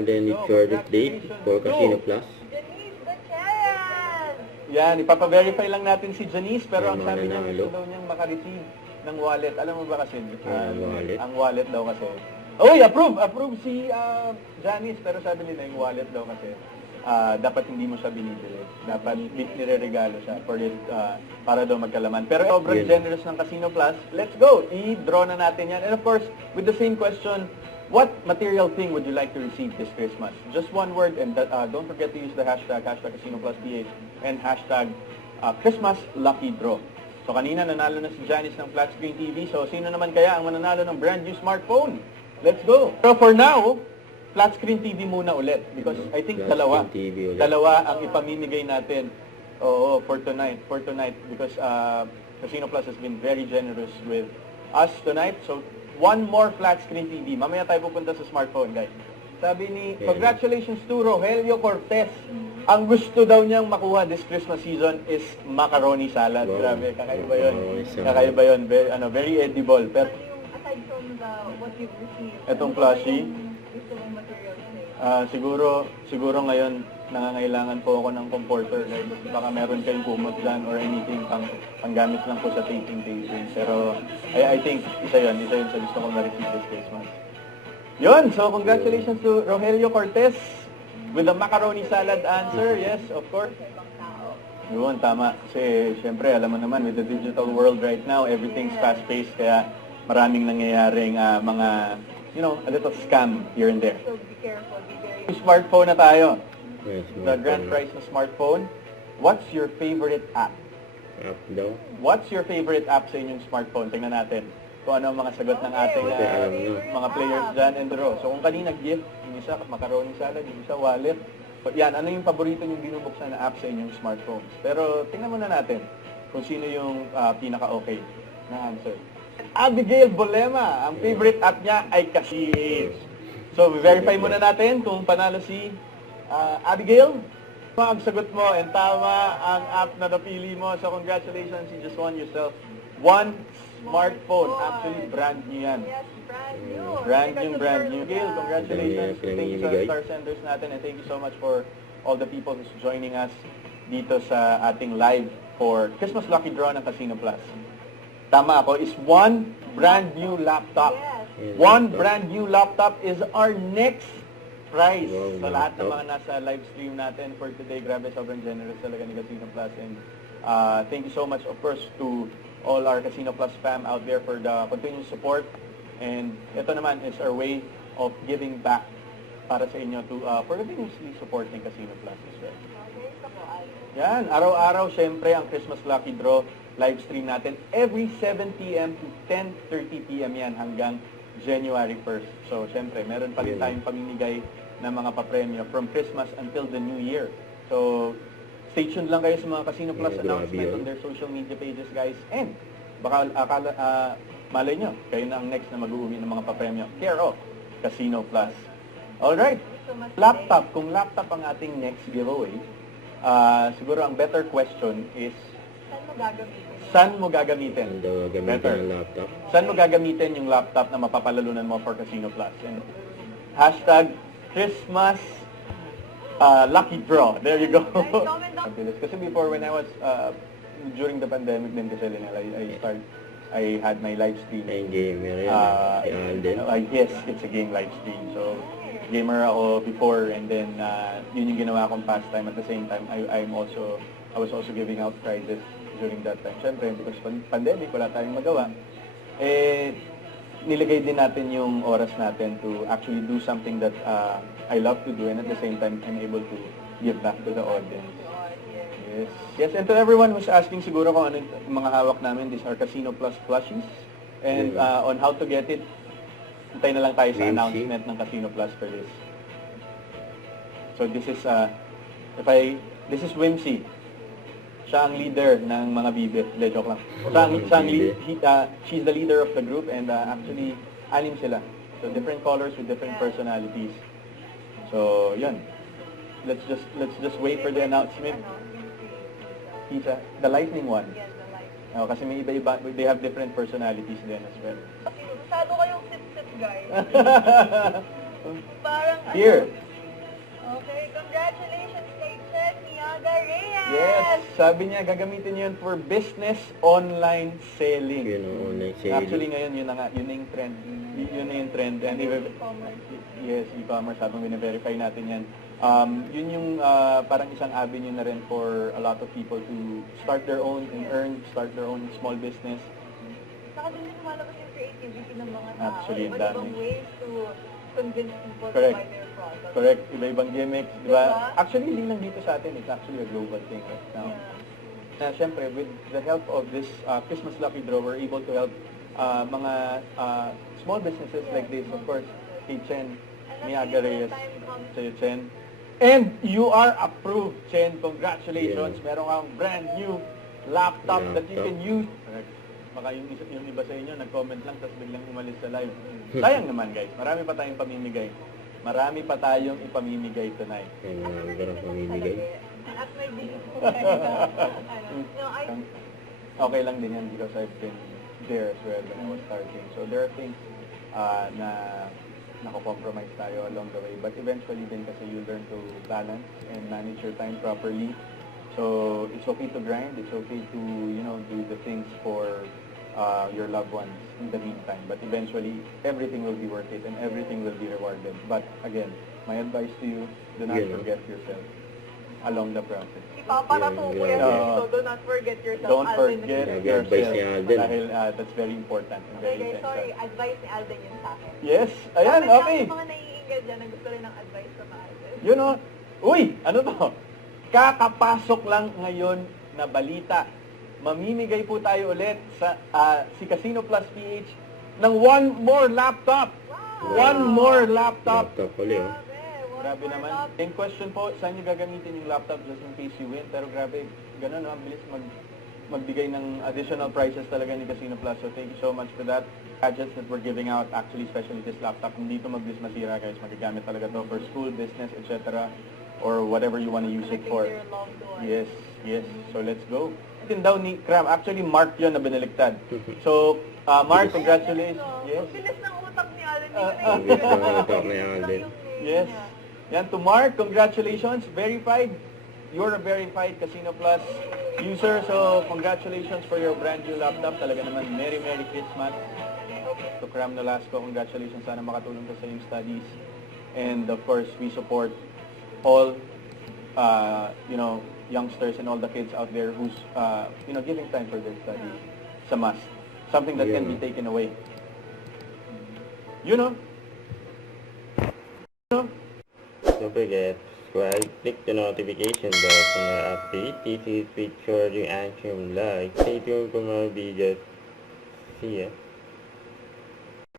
alternate shortest date for Casino Plus. Janice Gutierrez! Yan, ipapa-verify lang natin si Janice, pero ang Ay, sabi niya, mananalo. gusto daw niyang makareceive ng wallet. Alam mo ba kasi? Wallet. Ang wallet daw kasi. Uy, approve si Janice, pero sabi nila yung wallet daw kasi. Dapat hindi mo siya binibili. Dapat nire-regalo siya para daw magkalaman. Pero sobrang generous ng Casino Plus. Let's go! I-draw na natin yan. And of course, with the same question, what material thing would you like to receive this Christmas? Just one word, and don't forget to use the hashtag #CasinoPlusPH and hashtag Christmas Lucky Draw. So kanina nanalo na si Janice ng Flat Screen TV. So sino naman kaya ang mananalo ng brand new smartphone? Let's go! So for now, Flat Screen TV muna ulit because I think Flat dalawa Screen TV ulit. ang ipamimigay natin for tonight because Casino Plus has been very generous with us tonight. So one more Flat Screen TV. Mamaya tayo pupunta sa smartphone, guys. Sabi ni, congratulations to Rogelio Cortez. Ang gusto daw niyang makuha this Christmas season is macaroni salad. Wow. Grabe, kakaiba yun. Macaroni salad. Kakaiba yun. Very edible. Pero Aside from what you've received, Etong ano ba plushie? yung gusto mong material today? siguro ngayon nangangailangan po ako ng comforter. Like, baka meron kayong kumot dyan or anything panggamit lang po sa taping. Pero I think isa yun sa gusto kong ma-receive this Christmas. Yun, so congratulations to Rogelio Cortez with the macaroni salad answer. Yes, of course. Yun, tama. Kasi syempre, alam mo naman, with the digital world right now, everything's fast-paced, kaya maraming nangyayaring mga, a little scam here and there. So be careful, be very... Smartphone na tayo. Yes, The grand prize na smartphone. What's your favorite app? App daw. What's your favorite app sa inyong smartphone? Tingnan natin kung ano ang mga sagot ng ating Okay, alam nyo. mga players dyan and the row. So kung kanina gift, yung isa macaroni salad, yung isa wallet. But yan, ano yung paborito yung binubuksan na app sa inyong smartphones? Pero tingnan muna natin kung sino yung pinaka-okay na answer. Abigail Bolema, ang favorite app niya ay Casino. So verify muna natin kung panalo si Abigail. Ang sagot mo and tama ang app na napili mo. So congratulations, you just won yourself one smartphone. Actually, brand new yan. Yes, brand new. Brand new. Gail, congratulations. Dami Thank you sa pinamimigay. star senders natin and thank you so much for all the people who's joining us dito sa ating live for Christmas Lucky Draw ng Casino Plus. Tama ako, is one brand new laptop. Yes. One brand new laptop is our next prize. Wow, Sa lahat ng laptop. mga nasa live stream natin for today, grabe, sobrang generous talaga ni Casino Plus. And thank you so much, of course, to all our Casino Plus fam out there for the continued support. And ito naman is our way of giving back para sa inyo to for continuously supporting Casino Plus as well. Okay, so po, Yan, araw-araw, syempre, ang Christmas Lucky Draw live stream natin. Every 7 p.m. to 10:30 p.m. yan hanggang January 1st. So, syempre, meron pa rin tayong pamimigay ng mga papremyo from Christmas until the New Year. So, stay tuned lang kayo sa mga Casino Plus Yeah, announcement grabe on yun. their social media pages, guys. And, baka malay nyo, kayo na ang next na mag-uwi ng mga papremyo. Care of Casino Plus. Alright. so much Laptop, kung laptop ang ating next giveaway, siguro ang better question is, saan mo gagamitin? saan mo gagamitin? Ang daw gamitin Better. ng laptop. Saan mo gagamitin yung laptop na mapapalalunan mo for Casino Plus? And hashtag Christmas Lucky Draw. There you go. Guys, comment down. Kasi before when I was, during the pandemic din kasi, Lionel, I had my live stream. Ay, gamer yan. Si Alden. Yes, it's a game live stream. So, gamer ako before and then yun yung ginawa kong pastime. At the same time, I was also giving out prizes during that time. Siyempre, because pandemic, wala tayong magawa. Nilagay din natin yung oras natin to actually do something that I love to do and at the same time, I'm able to give back to the audience. Yes, and to everyone who's asking siguro kung ano yung mga hawak namin, these are Casino Plus plushies. And on how to get it, hintay na lang tayo sa Whimsy. announcement ng Casino Plus for this. So this is, this is Whimsy. Siya ang leader ng mga bibit. Hindi, joke lang. She's the leader of the group and actually, 6 sila. So different colors with different personalities. So, yun. Let's just wait for the announcement. Pizza, the lightning one. Yes, the light. Kasi may iba-iba, they have different personalities then as well. Masyado kayong sip-sip, guys. Parang Here, Okay, congratulations kay Chen Miaga Reyes! Yes, sabi niya gagamitin niyo yun for business online selling. Yun ang online Actually selling. ngayon yun na nga, yun na yung trend. Yun na yung trend. And yes, e-commerce, habang bine-verify natin yan. Yun yung parang isang avenue na rin for a lot of people to start their own and earn, start their own small business. Saka din lumalabas yung creativity ng mga tao. Actually, ang Iba't dami. ibang ways to convince people Correct. to buy their product. Correct, iba-ibang gimmicks, di ba? Diba? Actually, hindi lang dito sa atin, it's actually a global thing right now. Na syempre, with the help of this Christmas Lucky Draw, we're able to help mga small businesses like this, of course, kay Chen Miaga Reyes, sa'yo Chen. And you are approved, Chen. Congratulations. Yeah. Meron kang brand new laptop that you Laptop. can use. Correct. Baka yung iba sa inyo, nag-comment lang, tapos biglang umalis sa live. Sayang naman, guys. Marami pa tayong pamimigay. Marami pa tayong ipamimigay tonight. Ang ganda ng pamimigay. At may bilis ko kayo. No, Okay lang din yan because I've been there as well when I was starting. So there are things na nako-compromise tayo along the way. But eventually din kasi you learn to balance and manage your time properly. So it's okay to grind. It's okay to, you know, do the things for your loved ones in the meantime. But eventually, everything will be worth it and everything will be rewarded. But again, my advice to you, do not Yeah. forget yourself along the process. ipaparato ko yan. Yeah. So do not forget yourself. Don't Alden. forget Lagi advice yourself. ni Alden. Dahil that's very important. and Okay very guys, essential. sorry. Advice ni Alden yun sa akin. Yes, ayan, Bakit okay. Yung mga naiinggan dyan na gusto rin ng advice sa Alden. You know, uy, ano to? Kakapasok lang ngayon na balita. Mamimigay po tayo ulit sa si Casino Plus PH ng one more laptop. Wow! One more laptop. Laptop ulit, oh. Grabe naman. In question po, saan nyo gagamitin yung laptop just in case you win? Pero grabe, ganun, no? Ang bilis magbigay ng additional prizes talaga ni Casino Plus. So thank you so much for that. Gadgets that we're giving out, actually especially this laptop, hindi ito mabilis masira guys. Magagamit talaga to for school, business, etc. Or whatever you want to use it for. Yes, yes. So let's go. Tin daw ni Cram. Actually, Mark yun na binaliktad. So, Mark, congratulations. Yes. Ang bilis ng utak ni Alden. Ang bilis ng utak ni Alden. Yes. Yan, to Mark, congratulations. Verified. You're a verified Casino Plus user. So, congratulations for your brand new laptop. Talaga naman, Merry Christmas. To Cram Nolasco, congratulations. Sana makatulong ka sa iyong studies. And of course, we support all, youngsters and all the kids out there who's, giving time for their studies. It's a must. Something that can be taken away. Don't forget, subscribe, click the notification bell for more updates. This is Picture yung Action Live. Stay tuned for more videos. See ya.